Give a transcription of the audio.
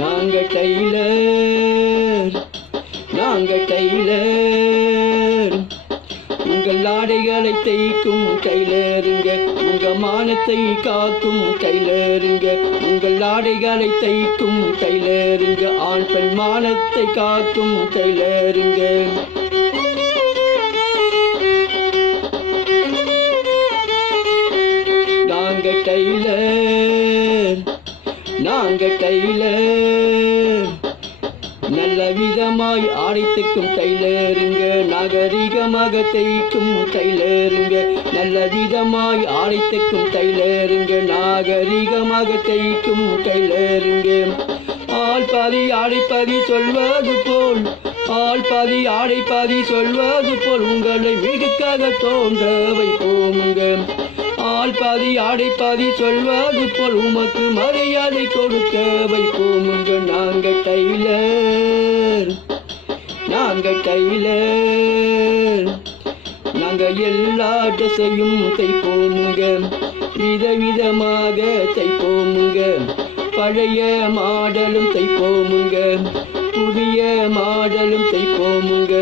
நாங்க டெய்லர் நாங்க டெய்லர். உங்கள் ஆடைகளை தைக்கும் டெய்லருங்க உங்க மானத்தை காக்கும் டெய்லருங்க உங்கள் ஆடைகளை தைக்கும் டெய்லருங்க ஆண் பெண் மானத்தை காக்கும் டெய்லருங்க நாங்க டெய்லர். நாங்க டெய்லர் நல்ல விதமாய் ஆடைத்துக்கும் டைலருங்க நாகரிகமாக தைக்கும் டைலருங்க நல்ல விதமாய் ஆடைத்துக்கும் டைலருங்க நாகரிகமாக தைக்கும் டைலருங்க ஆள் பாதி ஆடைப்பாதி சொல்வது போல் ஆள் பாதி சொல்வது போல் உங்களை மிகுக்காக தோன்ற வைப்போமுங்க ஆள் பாதி ஆடை பாதி சொல்வது போல் உமக்கு மரியாதை கொடுக்க வைப்போமுங்க நாங்க டைலர். நாங்க டைலர். நாங்க எல்லா ட்ரெஸ்ஸையும் தைப்போமுங்க விதவிதமாக தைப்போமுங்க பழைய மாடலும் தைப்போமுங்க புதிய மாடலும் தைப்போமுங்க